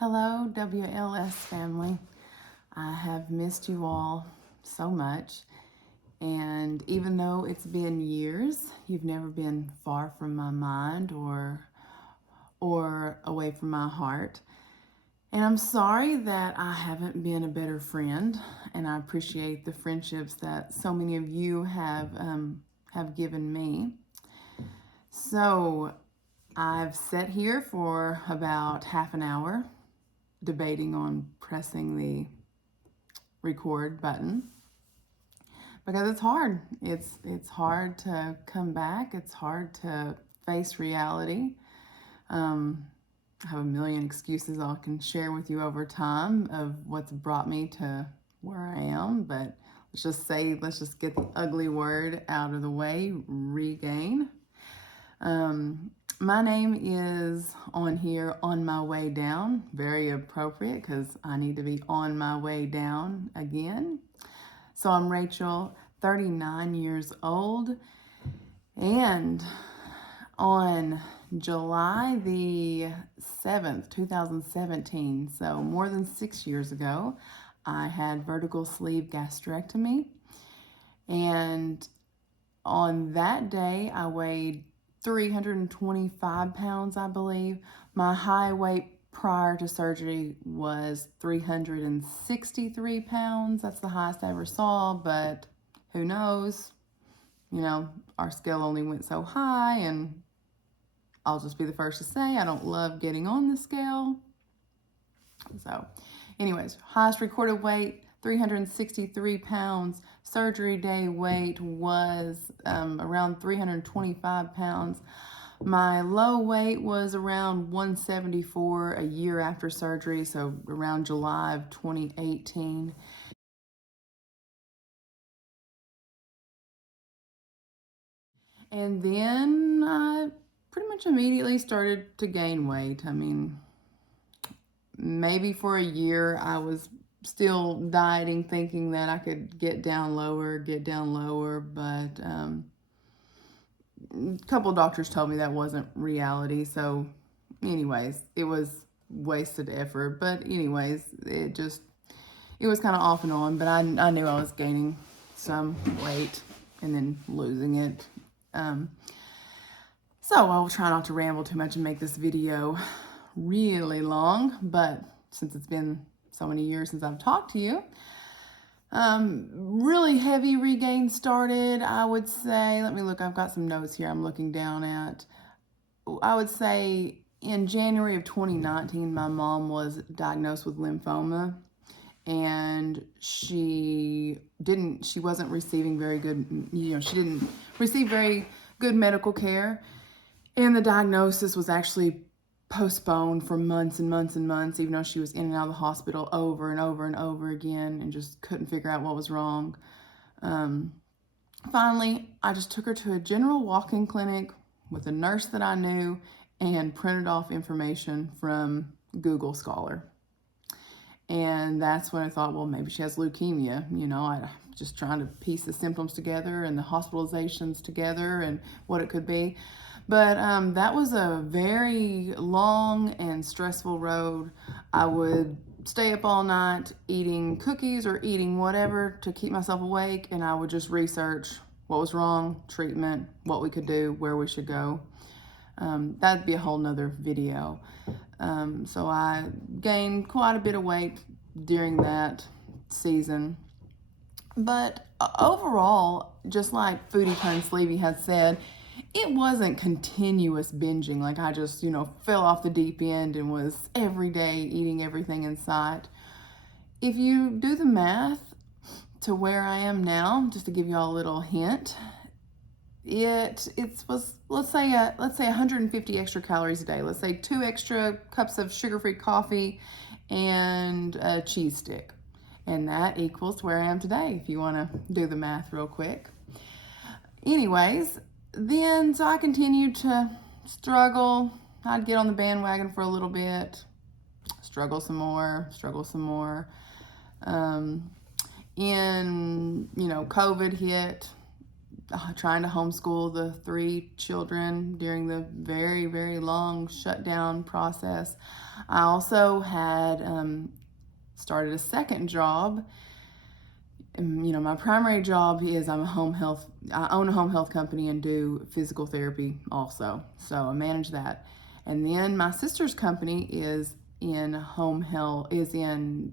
Hello, WLS family. I have missed you all so much. And even though it's been years, you've never been far from my mind or away from my heart. And I'm sorry that I haven't been a better friend. And I appreciate the friendships that so many of you have given me. So I've sat here for about half an hour debating on pressing the record button because it's hard. It's hard to come back. It's hard to face reality. I have a million excuses I can share with you over time of what's brought me to where I am, but let's just get the ugly word out of the way, regain. My name is on here, On My Way Down. Very appropriate because I need to be on my way down again. So I'm Rachel, 39 years old, and on July the 7th, 2017, so more than 6 years ago, I had vertical sleeve gastrectomy, and on that day I weighed 325 pounds, I believe. My high weight prior to surgery was 363 pounds. That's the highest I ever saw, but who knows? You know, our scale only went so high, and I'll just be the first to say I don't love getting on the scale. So, anyways, highest recorded weight, 363 pounds. Surgery day weight was around 325 pounds. My low weight was around 174 a year after surgery, so around July of 2018. And then I pretty much immediately started to gain weight. I mean, maybe for a year I was still dieting, thinking that I could get down lower, but a couple of doctors told me that wasn't reality. So anyways, it was wasted effort. But anyways, it was kind of off and on, but I knew I was gaining some weight and then losing it. So I'll try not to ramble too much and make this video really long, but since it's been so many years since I've talked to you, really heavy regain started, I would say. Let me look, I've got some notes here I'm looking down at. I would say in January of 2019, my mom was diagnosed with lymphoma, and she wasn't receiving very good, she didn't receive very good medical care, and the diagnosis was actually postponed for months and months and months, even though she was in and out of the hospital over and over and over again and just couldn't figure out what was wrong. Finally, I just took her to a general walk-in clinic with a nurse that I knew and printed off information from Google Scholar. And that's when I thought, well, maybe she has leukemia. I just trying to piece the symptoms together and the hospitalizations together and what it could be. But that was a very long and stressful road. I would stay up all night eating cookies or eating whatever to keep myself awake, and I would just research what was wrong, treatment, what we could do, where we should go. That'd be a whole nother video. So I gained quite a bit of weight during that season. But overall, just like Foodie Turned Sleevey had said, it wasn't continuous binging. Like I just, fell off the deep end and was every day eating everything in sight. If you do the math to where I am now, just to give you all a little hint, it was let's say 150 extra calories a day. Let's say 2 extra cups of sugar-free coffee and a cheese stick. And that equals where I am today, if you want to do the math real quick. Anyways, then so I continued to struggle. I'd get on the bandwagon for a little bit, struggle some more. COVID hit. trying to homeschool the 3 children during the very, very long shutdown process. I also had started a second job. And, my primary job is I own a home health company and do physical therapy also. So I manage that. And then my sister's company is in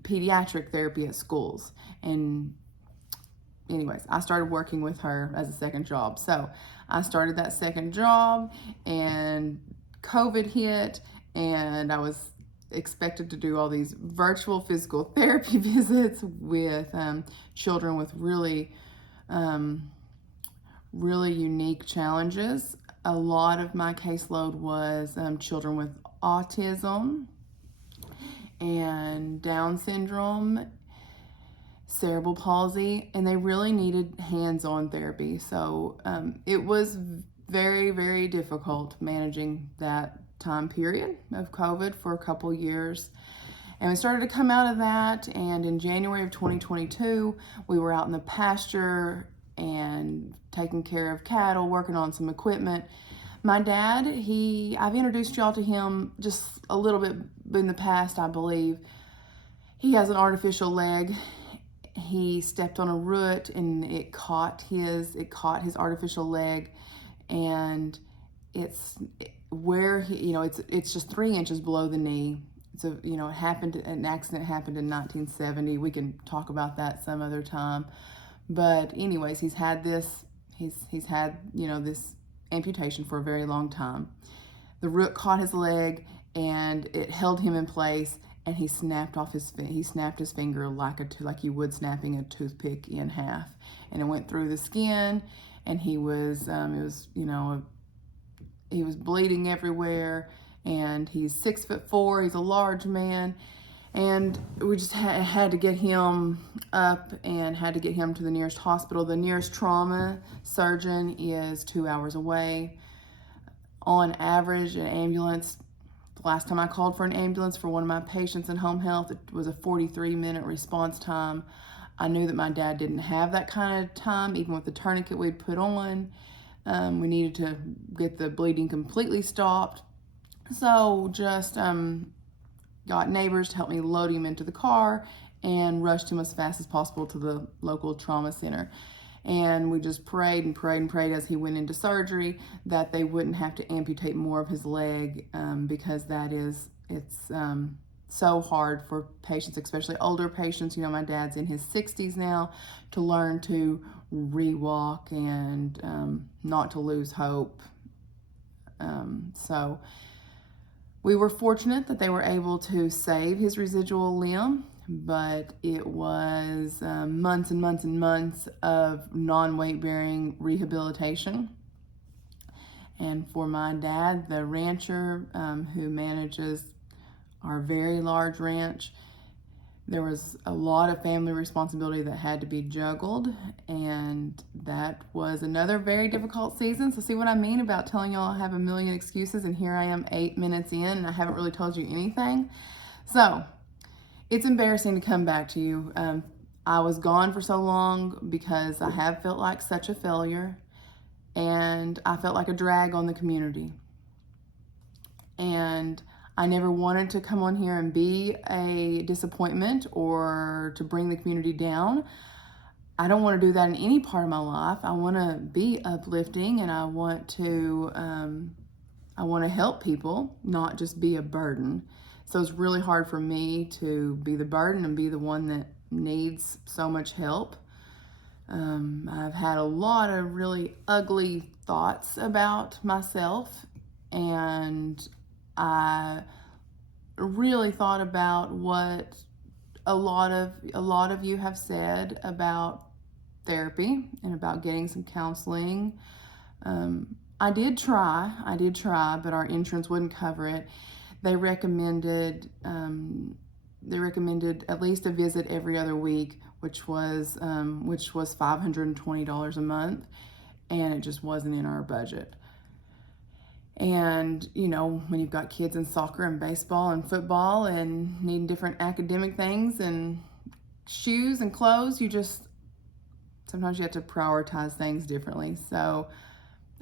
pediatric therapy at schools. And anyways, I started working with her as a second job. So I started that second job and COVID hit, and I was expected to do all these virtual physical therapy visits with children with really unique challenges. A lot of my caseload was children with autism and Down syndrome, cerebral palsy, and they really needed hands-on therapy. So it was very, very difficult managing that time period of COVID for a couple years. And we started to come out of that, and in January of 2022, we were out in the pasture and taking care of cattle, working on some equipment. My dad, I've introduced y'all to him just a little bit in the past, I believe. He has an artificial leg. He stepped on a root and it caught his artificial leg, and it's just 3 inches below the knee. So, an accident happened in 1970. We can talk about that some other time. But anyways, he's had this amputation for a very long time. The root caught his leg and it held him in place, and he snapped his finger like you would snapping a toothpick in half, and it went through the skin, and he was bleeding everywhere, and he's 6'4", he's a large man, and we just had to get him up and had to get him to the nearest hospital. The nearest trauma surgeon is 2 hours away. On average, an ambulance, the last time I called for an ambulance for one of my patients in home health, it was a 43-minute response time. I knew that my dad didn't have that kind of time, even with the tourniquet we'd put on. We needed to get the bleeding completely stopped. So just got neighbors to help me load him into the car and rushed him as fast as possible to the local trauma center. And we just prayed and prayed and prayed as he went into surgery that they wouldn't have to amputate more of his leg, because it's so hard for patients, especially older patients. My dad's in his 60s now, to learn to re-walk and not to lose hope. So we were fortunate that they were able to save his residual limb, but it was months and months and months of non-weight-bearing rehabilitation. And for my dad, the rancher who manages our very large ranch, there was a lot of family responsibility that had to be juggled, and that was another very difficult season. So see what I mean about telling y'all I have a million excuses, and here I am 8 minutes in and I haven't really told you anything. So it's embarrassing to come back to you. I was gone for so long because I have felt like such a failure, and I felt like a drag on the community. And I never wanted to come on here and be a disappointment or to bring the community down. I don't want to do that in any part of my life. I want to be uplifting, and I want to help people, not just be a burden. So it's really hard for me to be the burden and be the one that needs so much help. I've had a lot of really ugly thoughts about myself, and I really thought about what a lot of you have said about therapy and about getting some counseling. I did try, but our insurance wouldn't cover it. They recommended at least a visit every other week, which was $520 a month, and it just wasn't in our budget. And when you've got kids in soccer and baseball and football and needing different academic things and shoes and clothes, sometimes you have to prioritize things differently. So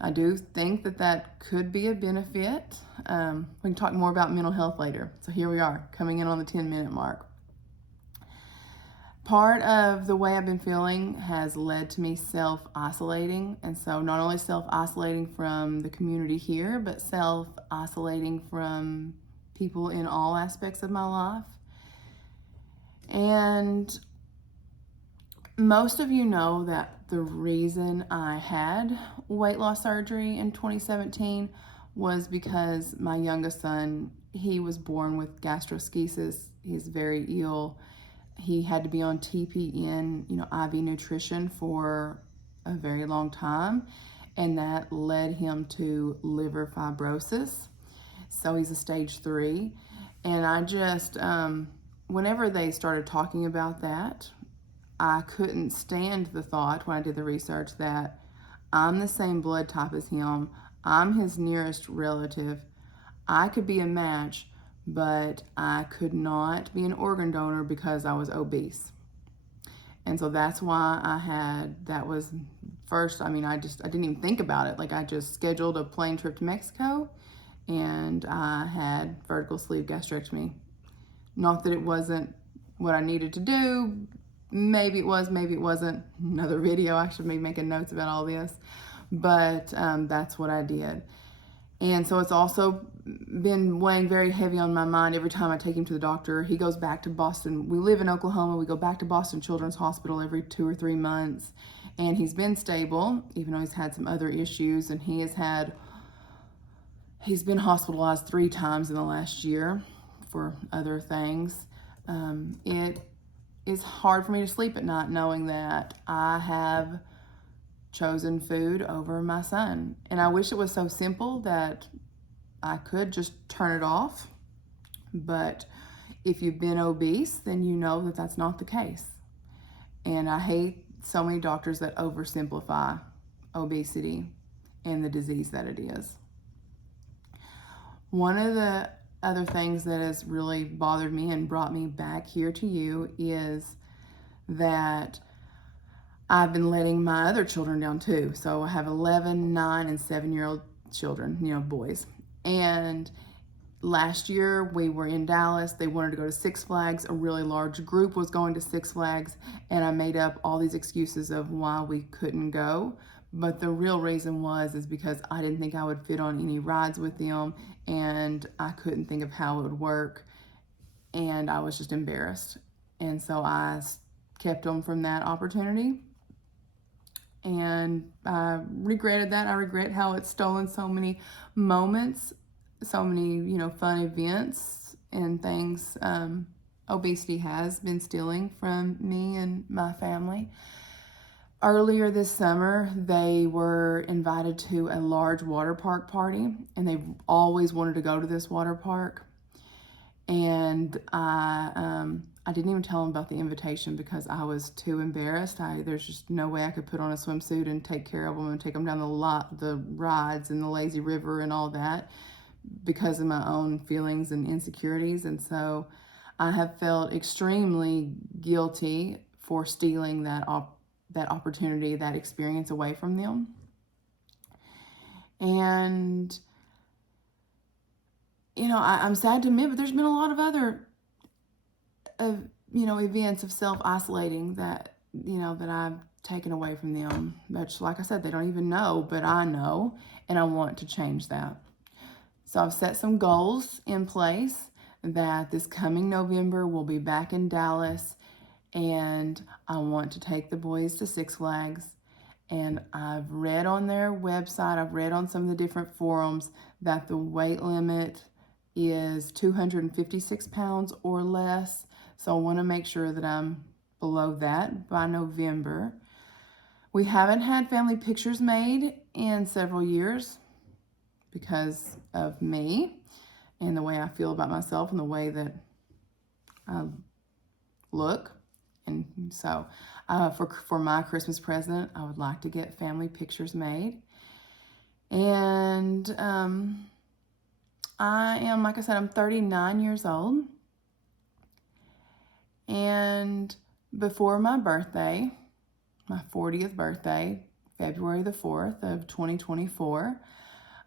I do think that that could be a benefit. We can talk more about mental health later. So here we are, coming in on the 10-minute mark. Part of the way I've been feeling has led to me self-isolating. And so not only self-isolating from the community here, but self-isolating from people in all aspects of my life. And most of you know that the reason I had weight loss surgery in 2017 was because my youngest son, he was born with gastroschisis. He's very ill. He had to be on TPN, IV nutrition for a very long time, and that led him to liver fibrosis. So he's a stage 3. And I just, whenever they started talking about that, I couldn't stand the thought when I did the research that I'm the same blood type as him. I'm his nearest relative. I could be a match, but I could not be an organ donor because I was obese. And so that's why that was first, I didn't even think about it. Like, I just scheduled a plane trip to Mexico and I had vertical sleeve gastrectomy. Not that it wasn't what I needed to do. Maybe it was, maybe it wasn't. Another video, I should be making notes about all this. But that's what I did. And so it's also been weighing very heavy on my mind every time I take him to the doctor. He goes back to Boston. We live in Oklahoma. We go back to Boston Children's Hospital every 2 or 3 months. And he's been stable, even though he's had some other issues. And he's been hospitalized 3 times in the last year for other things. It is hard for me to sleep at night knowing that I have chosen food over my son. And I wish it was so simple that I could just turn it off. But if you've been obese, then you know that that's not the case. And I hate so many doctors that oversimplify obesity and the disease that it is. One of the other things that has really bothered me and brought me back here to you is that I've been letting my other children down too. So I have 11, 9, and 7-year-old children, boys. And last year we were in Dallas. They wanted to go to Six Flags. A really large group was going to Six Flags, and I made up all these excuses of why we couldn't go. But the real reason is because I didn't think I would fit on any rides with them, and I couldn't think of how it would work, and I was just embarrassed. And so I kept them from that opportunity. And I regretted that. I regret how it's stolen so many moments, so many, fun events and things. Obesity has been stealing from me and my family. Earlier this summer, they were invited to a large water park party, and they've always wanted to go to this water park. And I didn't even tell them about the invitation because I was too embarrassed. There's just no way I could put on a swimsuit and take care of them and take them down the rides and the lazy river and all that because of my own feelings and insecurities. And so I have felt extremely guilty for stealing that opportunity, that experience away from them. And I'm sad to admit, but there's been a lot of other events of self-isolating that I've taken away from them. But like I said, they don't even know, but I know, and I want to change that. So I've set some goals in place that this coming November we'll be back in Dallas, and I want to take the boys to Six Flags. And I've read on their website, I've read on some of the different forums that the weight limit is 256 pounds or less. So I want to make sure that I'm below that by November. We haven't had family pictures made in several years because of me and the way I feel about myself and the way that I look. And so for my Christmas present, I would like to get family pictures made. And I am, like I said, I'm 39 years old. And before my birthday, my 40th birthday, February the 4th of 2024,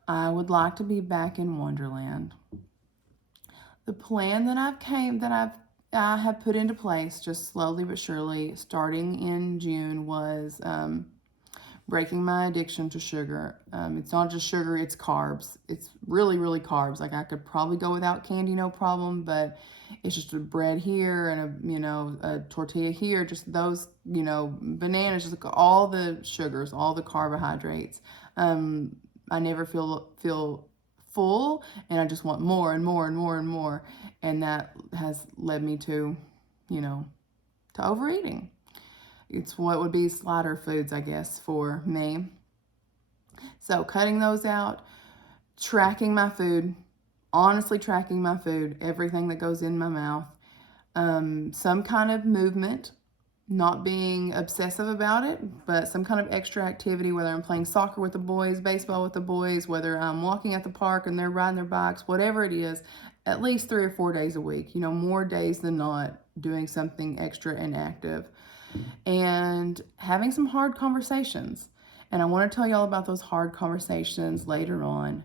I would like to be back in Wonderland. The plan that I have put into place just slowly but surely starting in June was breaking my addiction to sugar. It's not just sugar, it's carbs. It's really, really carbs. Like I could probably go without candy, no problem, but it's just a bread here and a tortilla here, just those, bananas, just all the sugars, all the carbohydrates. I never feel full, and I just want more and more and more and more. And that has led me to, to overeating. It's what would be slider foods, I guess, for me. So cutting those out, tracking my food, honestly tracking my food, everything that goes in my mouth, some kind of movement, not being obsessive about it, but some kind of extra activity, whether I'm playing soccer with the boys, baseball with the boys, whether I'm walking at the park and they're riding their bikes, whatever it is, at least 3 or 4 days a week, more days than not, doing something extra and active. And having some hard conversations. And I want to tell you all about those hard conversations later on.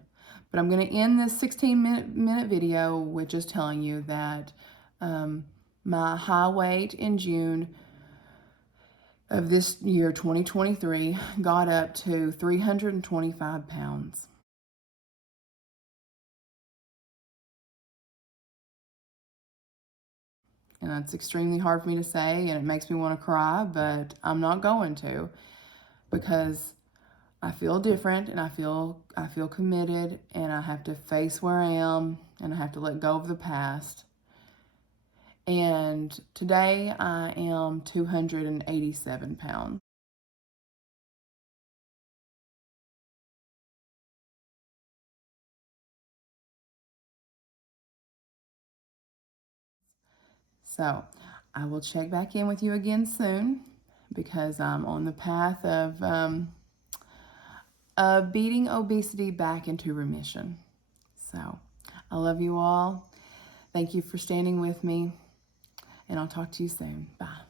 But I'm going to end this 16-minute video with just telling you that my high weight in June of this year, 2023, got up to 325 pounds. And that's extremely hard for me to say, and it makes me want to cry, but I'm not going to, because I feel different, and I feel committed, and I have to face where I am, and I have to let go of the past. And today I am 287 pounds. So I will check back in with you again soon, because I'm on the path of beating obesity back into remission. So I love you all. Thank you for standing with me, and I'll talk to you soon. Bye.